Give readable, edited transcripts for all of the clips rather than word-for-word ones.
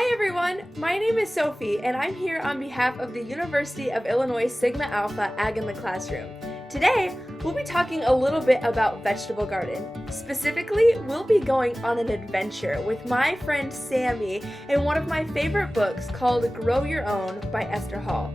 Hi everyone, my name is Sophie and I'm here on behalf of the University of Illinois Sigma Alpha Ag in the Classroom. Today, we'll be talking a little bit about vegetable garden. Specifically, we'll be going on an adventure with my friend Sammy in one of my favorite books called Grow Your Own by Esther Hall.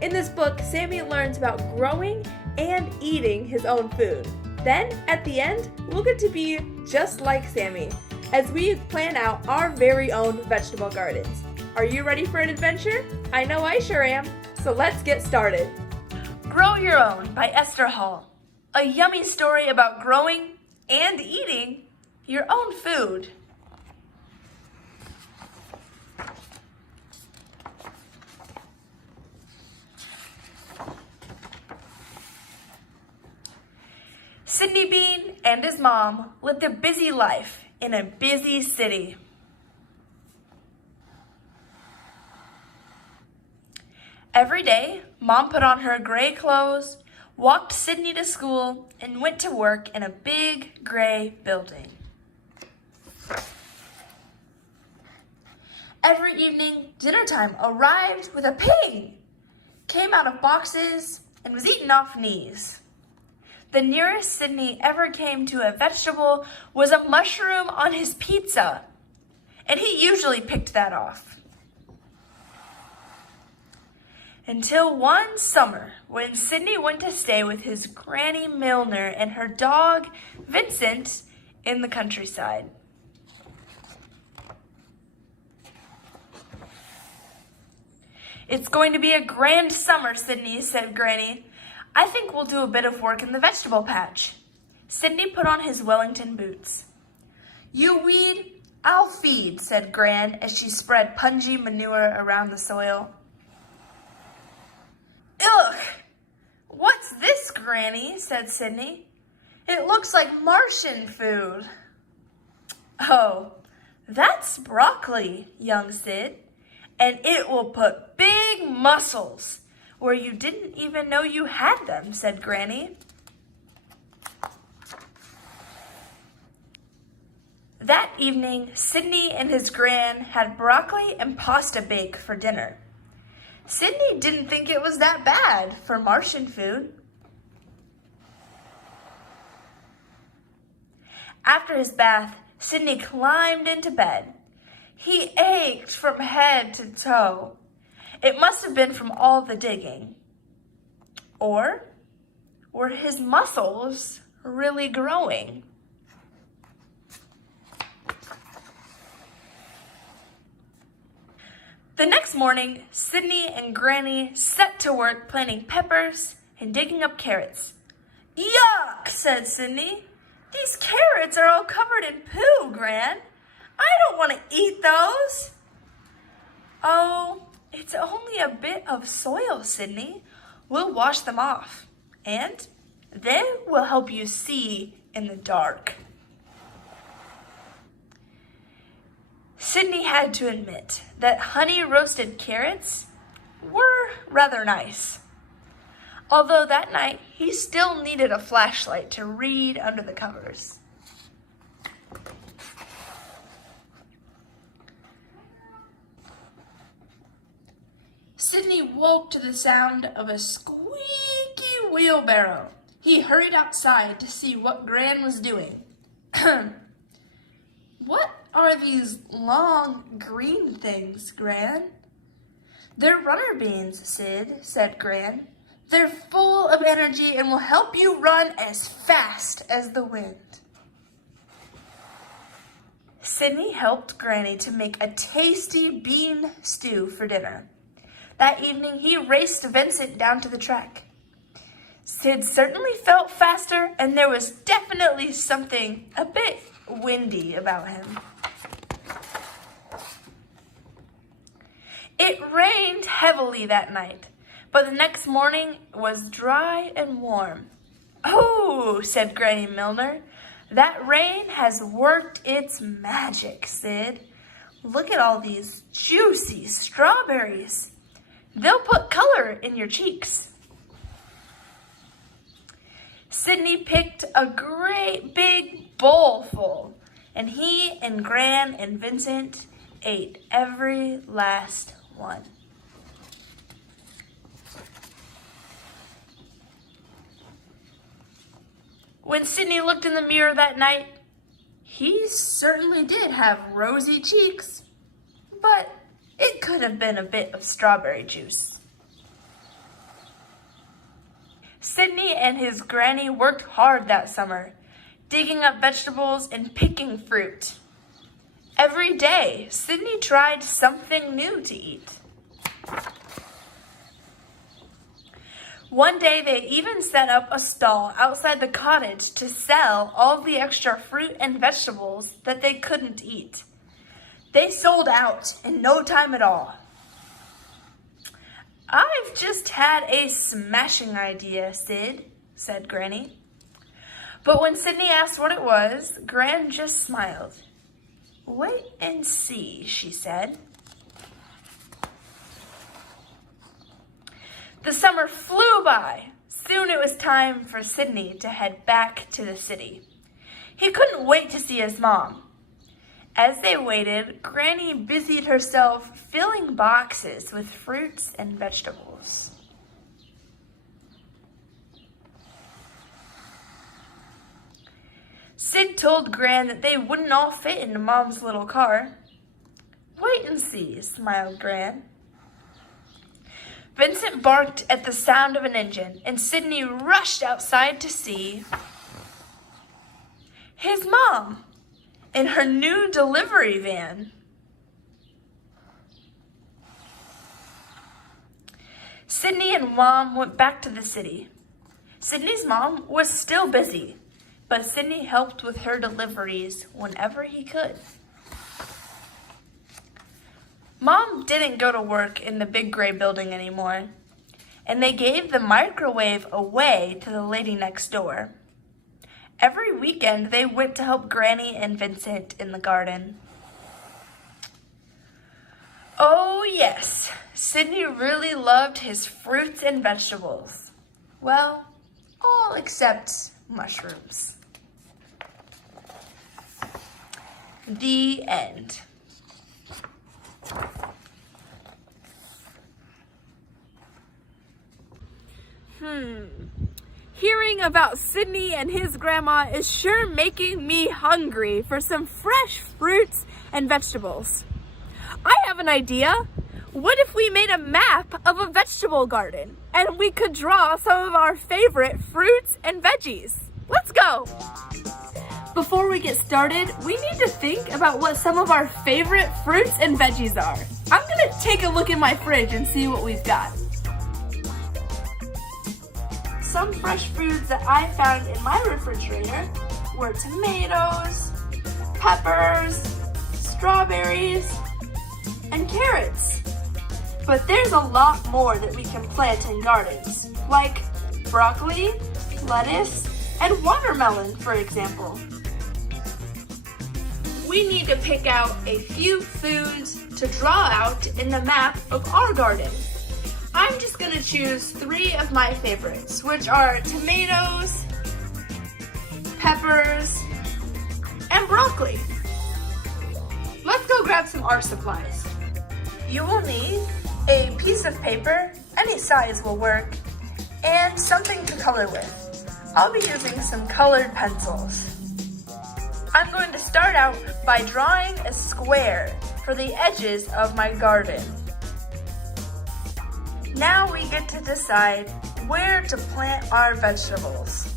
In this book, Sammy learns about growing and eating his own food. Then, at the end, we'll get to be just like Sammy as we plan out our very own vegetable gardens. Are you ready for an adventure? I know I sure am, so let's get started. Grow Your Own by Esther Hall. A yummy story about growing and eating your own food. Sidney Bean and his mom lived a busy life in a busy city. Every day, Mom put on her gray clothes, walked Sidney to school, and went to work in a big gray building. Every evening, dinner time arrived with a ping, came out of boxes, and was eaten off knees. The nearest Sidney ever came to a vegetable was a mushroom on his pizza, and he usually picked that off. Until one summer, when Sidney went to stay with his Granny Milner and her dog, Vincent, in the countryside. "It's going to be a grand summer, Sidney," said Granny. "I think we'll do a bit of work in the vegetable patch." Sidney put on his Wellington boots. "You weed, I'll feed," said Gran as she spread pungy manure around the soil. "Ugh! What's this, Granny?" said Sidney. "It looks like Martian food." "Oh, that's broccoli, young Sid, and it will put big muscles where you didn't even know you had them," said Granny. That evening, Sidney and his Gran had broccoli and pasta bake for dinner. Sidney didn't think it was that bad for Martian food. After his bath, Sidney climbed into bed. He ached from head to toe. It must have been from all the digging. Or were his muscles really growing? The next morning, Sidney and Granny set to work planting peppers and digging up carrots. "Yuck!" said Sidney. "These carrots are all covered in poo, Gran. I don't want to eat those." "Oh, it's only a bit of soil, Sidney. We'll wash them off, and then we'll help you see in the dark." Sidney had to admit that honey-roasted carrots were rather nice, although that night he still needed a flashlight to read under the covers. Sidney woke to the sound of a squeaky wheelbarrow. He hurried outside to see what Gran was doing. "What are these long green things, Gran?" "They're runner beans, Sid," said Gran. "They're full of energy and will help you run as fast as the wind." Sidney helped Granny to make a tasty bean stew for dinner. That evening, he raced Vincent down to the track. Sid certainly felt faster, and there was definitely something a bit windy about him. It rained heavily that night, but the next morning was dry and warm. "Oh," said Granny Milner, "that rain has worked its magic, Sid. Look at all these juicy strawberries. They'll put color in your cheeks." Sidney picked a great big bowl full, and he and Gran and Vincent ate every last one. When Sydney looked in the mirror that night, he certainly did have rosy cheeks, but it could have been a bit of strawberry juice. Sydney and his granny worked hard that summer, digging up vegetables and picking fruit. Every day, Sydney tried something new to eat. One day, they even set up a stall outside the cottage to sell all the extra fruit and vegetables that they couldn't eat. They sold out in no time at all. "I've just had a smashing idea, Sid," said Granny. But when Sydney asked what it was, Gran just smiled. "Wait and see," she said. The summer flew by. Soon it was time for Sydney to head back to the city. He couldn't wait to see his mom. As they waited, Granny busied herself filling boxes with fruits and vegetables. Sid told Gran that they wouldn't all fit into Mom's little car. "Wait and see," smiled Gran. Vincent barked at the sound of an engine, and Sydney rushed outside to see his mom in her new delivery van. Sydney and Mom went back to the city. Sydney's mom was still busy, but Sydney helped with her deliveries whenever he could. Mom didn't go to work in the big gray building anymore, and they gave the microwave away to the lady next door. Every weekend, they went to help Granny and Vincent in the garden. Oh yes, Sydney really loved his fruits and vegetables. Well, all except mushrooms. The end. Hearing about Sydney and his grandma is sure making me hungry for some fresh fruits and vegetables. I have an idea. What if we made a map of a vegetable garden and we could draw some of our favorite fruits and veggies? Let's go! Before we get started, we need to think about what some of our favorite fruits and veggies are. I'm gonna take a look in my fridge and see what we've got. Some fresh foods that I found in my refrigerator were tomatoes, peppers, strawberries, and carrots. But there's a lot more that we can plant in gardens, like broccoli, lettuce, and watermelon, for example. We need to pick out a few foods to draw out in the map of our garden. I'm just going to choose 3 of my favorites, which are tomatoes, peppers, and broccoli. Let's go grab some art supplies. You will need a piece of paper, any size will work, and something to color with. I'll be using some colored pencils. I'm going to start out by drawing a square for the edges of my garden. Now we get to decide where to plant our vegetables.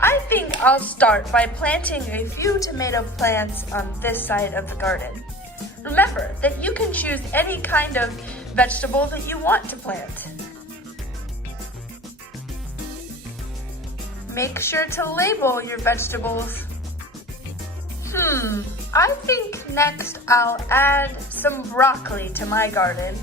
I think I'll start by planting a few tomato plants on this side of the garden. Remember that you can choose any kind of vegetable that you want to plant. Make sure to label your vegetables. I think next I'll add some broccoli to my garden.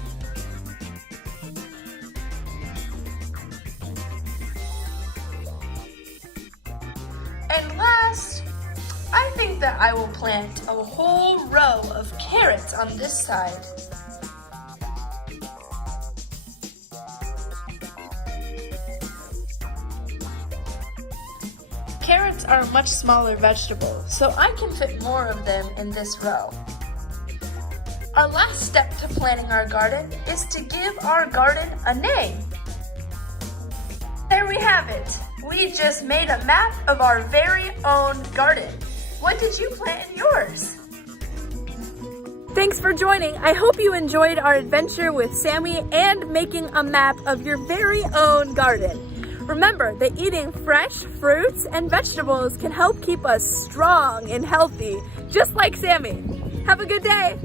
And last, I think that I will plant a whole row of carrots on this side. Carrots are a much smaller vegetable, so I can fit more of them in this row. Our last step to planting our garden is to give our garden a name. There we have it. We just made a map of our very own garden. What did you plant in yours? Thanks for joining. I hope you enjoyed our adventure with Sammy and making a map of your very own garden. Remember that eating fresh fruits and vegetables can help keep us strong and healthy, just like Sammy. Have a good day.